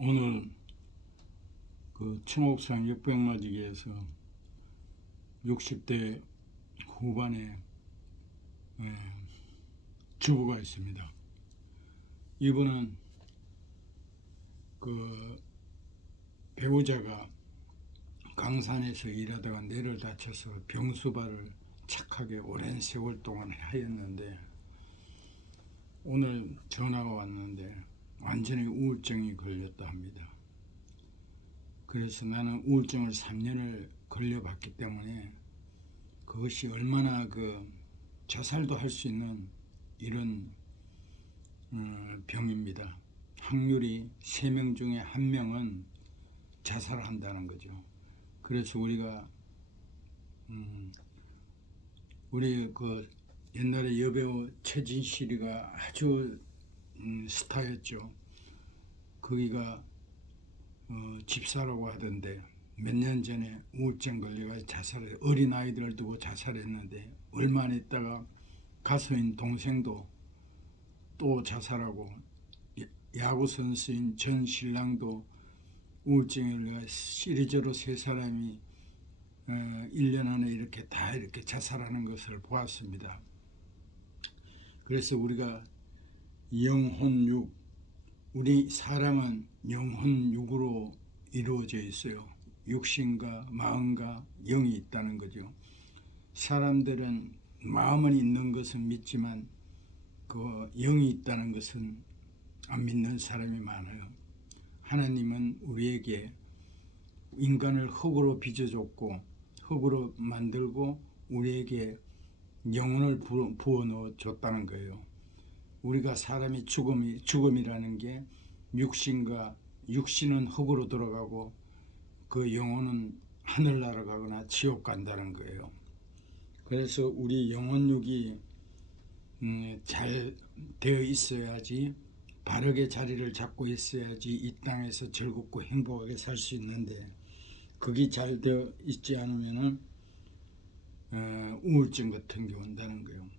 오늘 그 청옥산 600마지기에서 60대 후반에 에, 주부가 있습니다. 이분은 그 배우자가 강산에서 일하다가 뇌를 다쳐서 병수발을 착하게 오랜 세월 동안 하였는데, 오늘 전화가 왔는데 완전히 우울증이 걸렸다 합니다. 그래서 나는 우울증을 3년을 걸려봤기 때문에 그것이 얼마나 자살도 할 수 있는 이런 병입니다. 확률이 3명 중에 1명은 자살한다는 거죠. 그래서 우리 옛날에 여배우 최진실이가 아주 스타였죠. 거기가 집사라고 하던데 몇 년 전에 우울증 걸려가 자살해, 어린 아이들을 두고 자살했는데 얼마 안 있다가 가수인 동생도 또 자살하고, 야구 선수인 전 신랑도 우울증에 걸려 시리즈로 3사람이 1년 안에 이렇게 자살하는 것을 보았습니다. 그래서 우리가 영혼육, 우리 사람은 영혼육으로 이루어져 있어요. 육신과 마음과 영이 있다는 거죠. 사람들은 마음은 있는 것은 믿지만 그 영이 있다는 것은 안 믿는 사람이 많아요. 하나님은 우리에게 인간을 흙으로 빚어줬고 흙으로 만들고 우리에게 영혼을 부어 넣어 줬다는 거예요. 우리가 사람이 죽음이라는 게 육신은 흙으로 들어가고 그 영혼은 하늘 날아가거나 지옥 간다는 거예요. 그래서 우리 영혼육이 잘 되어 있어야지, 바르게 자리를 잡고 있어야지 이 땅에서 즐겁고 행복하게 살 수 있는데, 그게 잘 되어 있지 않으면은 우울증 같은 게 온다는 거예요.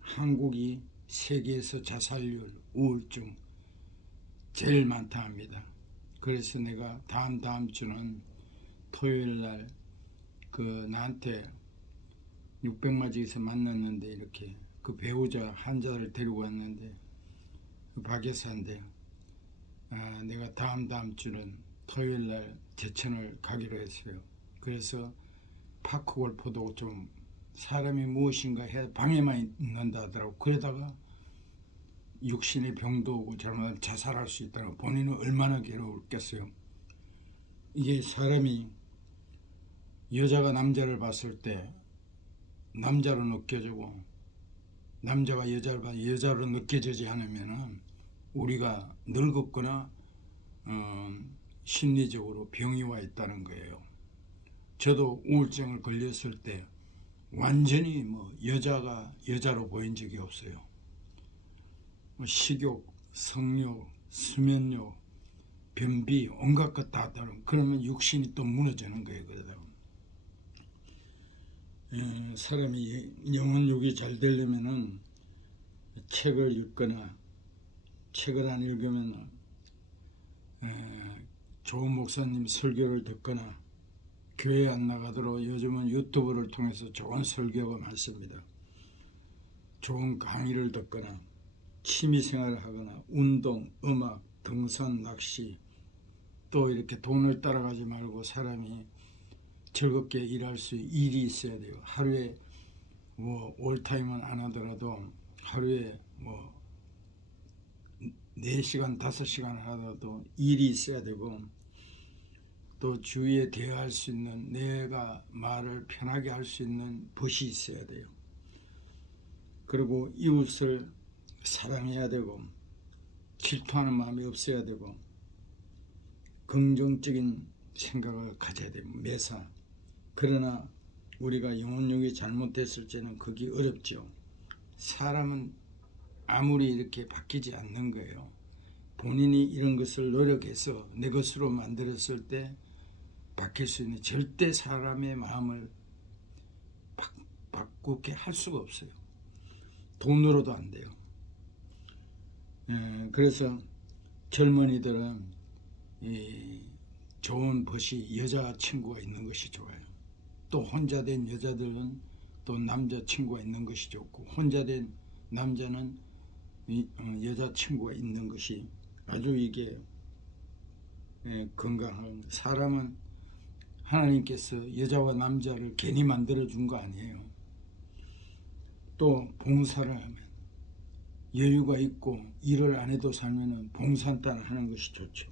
한국이 세계에서 자살률, 우울증 제일 많다 합니다. 그래서 내가 다음 주는 토요일 날 나한테 600마지에서 만났는데, 이렇게 그 배우자 환자를 데리고 왔는데, 그 박여사인데, 내가 다음 주는 토요일 날 제천을 가기로 했어요. 그래서 파크 골프도 좀 사람이 무엇인가 해 방에만 있는다 하더라고. 그러다가 육신의 병도 오고 잘못하면 자살할 수 있다고. 본인은 얼마나 괴로웠겠어요. 이게 사람이 여자가 남자를 봤을 때 남자로 느껴지고 남자가 여자를 봤을 때 여자로 느껴지지 않으면은 우리가 늙었거나 심리적으로 병이 와 있다는 거예요. 저도 우울증을 걸렸을 때 완전히 여자가 여자로 보인 적이 없어요. 식욕, 성욕, 수면욕, 변비, 온갖 것 다 다른. 그러면 육신이 또 무너지는 거예요. 그러다가 사람이 영혼욕이 잘 되려면은 책을 읽거나, 책을 안 읽으면 좋은 목사님 설교를 듣거나, 교회 안 나가도록 요즘은 유튜브를 통해서 좋은 설교가 많습니다. 좋은 강의를 듣거나, 취미생활을 하거나, 운동, 음악, 등산, 낚시, 또 이렇게 돈을 따라가지 말고 사람이 즐겁게 일할 수 일이 있어야 돼요. 하루에 올타임은 안 하더라도 하루에 4시간, 5시간 하더라도 일이 있어야 되고, 또 주위에 대화할 수 있는, 내가 말을 편하게 할 수 있는 벗이 있어야 돼요. 그리고 이웃을 사랑해야 되고, 질투하는 마음이 없어야 되고, 긍정적인 생각을 가져야 돼요. 매사. 그러나 우리가 영혼력이 잘못됐을 때는 그게 어렵죠. 사람은 아무리 이렇게 바뀌지 않는 거예요. 본인이 이런 것을 노력해서 내 것으로 만들었을 때 바뀔 수 있는, 절대 사람의 마음을 바꾸게 할 수가 없어요. 돈으로도 안 돼요. 그래서 젊은이들은 이 좋은 벗이 여자친구가 있는 것이 좋아요. 또 혼자 된 여자들은 또 남자친구가 있는 것이 좋고, 혼자 된 남자는 여자친구가 있는 것이 아주 이게 건강한. 사람은 하나님께서 여자와 남자를 괜히 만들어 준 거 아니에요. 또 봉사를 하면, 여유가 있고 일을 안 해도 살면은 봉사단을 하는 것이 좋죠.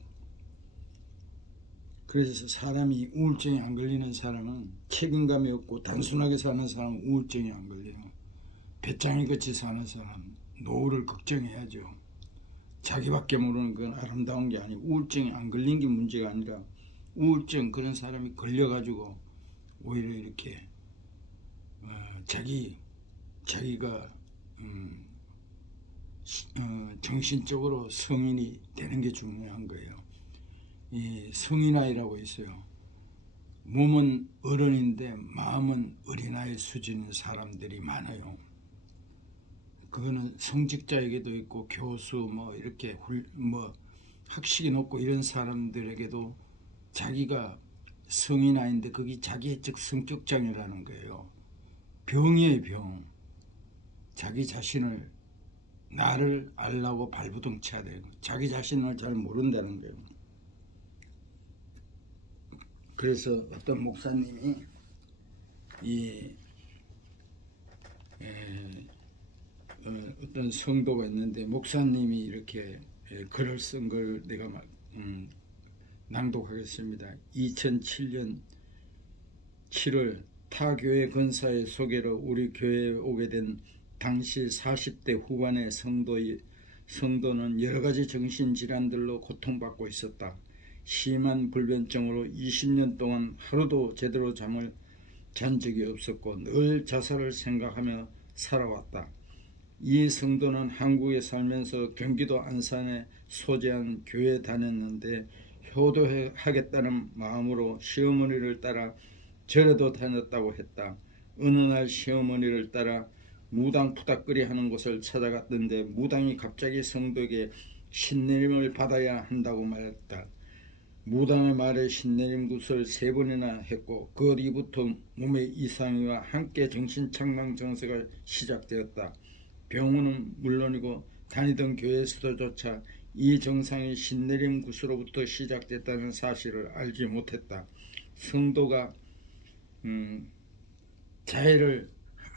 그래서 사람이 우울증에 안 걸리는 사람은 책임감이 없고 단순하게 사는 사람은 우울증에 안 걸려요. 배짱이 같이 사는 사람 노후를 걱정해야죠. 자기밖에 모르는 건 아름다운 게 아니고, 우울증에 안 걸린 게 문제가 아니라 우울증 그런 사람이 걸려가지고 오히려 이렇게 자기가 정신적으로 성인이 되는 게 중요한 거예요. 이 성인아이라고 있어요. 몸은 어른인데 마음은 어린아이 수준인 사람들이 많아요. 그거는 성직자에게도 있고 교수 뭐 이렇게 학식이 높고 이런 사람들에게도 자기가 성인아이인데 그게 자기의 성적 장애라는 거예요. 병이에요, 병. 자기 자신을, 나를 알라고 발부둥쳐야 돼요. 자기 자신을 잘 모른다는 거예요. 그래서 어떤 목사님이 어떤 성도가 있는데, 목사님이 이렇게 글을 쓴 걸 내가 낭독하겠습니다. 2007년 7월 타 교회 권사의 소개로 우리 교회에 오게 된 당시 40대 후반의 성도는 여러 가지 정신질환들로 고통받고 있었다. 심한 불면증으로 20년 동안 하루도 제대로 잠을 잔 적이 없었고 늘 자살을 생각하며 살아왔다. 이 성도는 한국에 살면서 경기도 안산에 소재한 교회에 다녔는데 효도하겠다는 마음으로 시어머니를 따라 절에도 다녔다고 했다. 어느 날 시어머니를 따라 무당 푸닥거리 하는 곳을 찾아갔던데 무당이 갑자기 성도에게 신내림을 받아야 한다고 말했다. 무당의 말에 신내림 굿을 3번이나 했고 그 뒤부터 몸의 이상이와 함께 정신착망 증세가 시작되었다. 병원은 물론이고 다니던 교회에서조차 이 증상이 신내림 굿으로부터 시작됐다는 사실을 알지 못했다. 성도가 자해를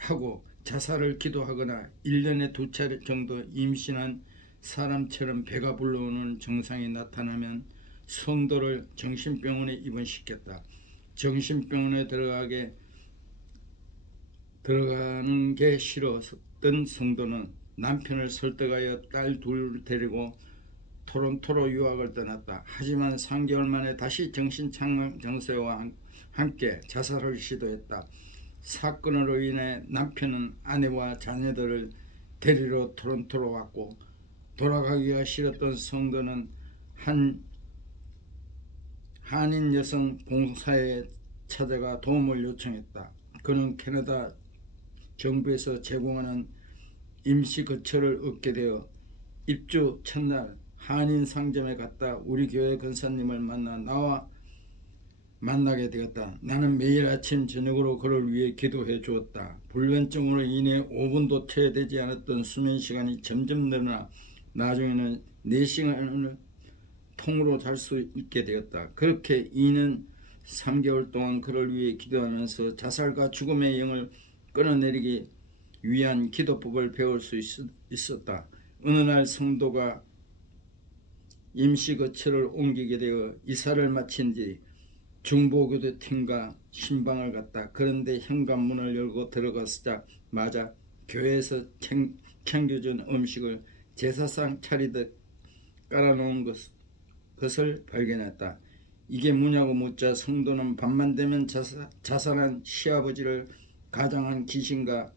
하고 자살을 기도하거나 1년에 2차례 정도 임신한 사람처럼 배가 불러오는 증상이 나타나면 성도를 정신병원에 입원시켰다. 정신병원에 들어가는 게 싫었던 성도는 남편을 설득하여 딸 둘 데리고 토론토로 유학을 떠났다. 하지만 3개월 만에 다시 정신착망 증세와 함께 자살을 시도했다. 사건으로 인해 남편은 아내와 자녀들을 데리러 토론토로 왔고, 돌아가기가 싫었던 성도는 한인 여성 봉사에 찾아가 도움을 요청했다. 그는 캐나다 정부에서 제공하는 임시 거처를 얻게 되어 입주 첫날 한인 상점에 갔다 우리 교회 권사님을 만나게 되었다. 나는 매일 아침 저녁으로 그를 위해 기도해 주었다. 불면증으로 인해 5분도 채되지 않았던 수면 시간이 점점 늘어나 나중에는 4시간을 통으로 잘 수 있게 되었다. 그렇게 이는 3개월 동안 그를 위해 기도하면서 자살과 죽음의 영을 끊어내리기 위한 기도법을 배울 수 있었다. 어느 날 성도가 임시 거처를 옮기게 되어 이사를 마친 뒤 중보교대 팀과 신방을 갔다. 그런데 현관문을 열고 들어가자마자 교회에서 챙겨준 음식을 제사상 차리듯 깔아놓은 것을 발견했다. 이게 뭐냐고 묻자 성도는 밤만 되면 자살한 시아버지를 가장한 귀신과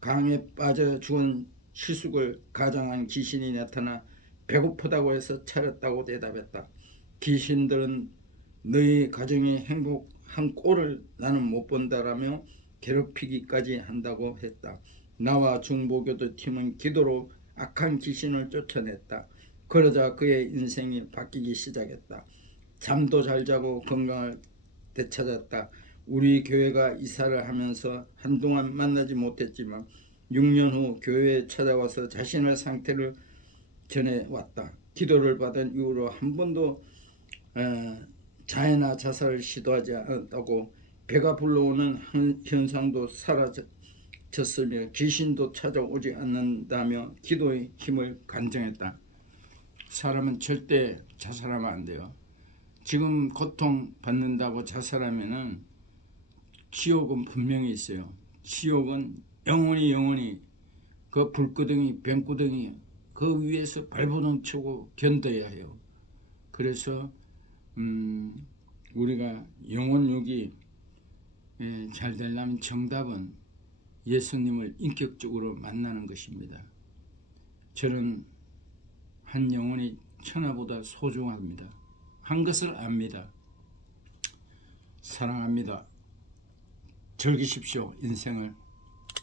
강에 빠져 죽은 시숙을 가장한 귀신이 나타나 배고프다고 해서 차렸다고 대답했다. 귀신들은 너희 가정의 행복한 꼴을 나는 못 본다라며 괴롭히기까지 한다고 했다. 나와 중보교도 팀은 기도로 악한 귀신을 쫓아냈다. 그러자 그의 인생이 바뀌기 시작했다. 잠도 잘 자고 건강을 되찾았다. 우리 교회가 이사를 하면서 한동안 만나지 못했지만 6년 후 교회에 찾아와서 자신의 상태를 전해왔다. 기도를 받은 이후로 한 번도 자해나 자살을 시도하지 않았다고, 배가 불러오는 현상도 사라졌으며 귀신도 찾아오지 않는다며 기도의 힘을 간증했다. 사람은 절대 자살하면 안 돼요. 지금 고통 받는다고 자살하면은 지옥은 분명히 있어요. 지옥은 영원히 그 불구덩이 병구덩이 그 위에서 발버둥 치고 견뎌야 해요. 그래서 우리가 영혼육이 잘 되려면 정답은 예수님을 인격적으로 만나는 것입니다. 저는 한 영혼이 천하보다 소중합니다. 한 것을 압니다. 사랑합니다. 즐기십시오, 인생을.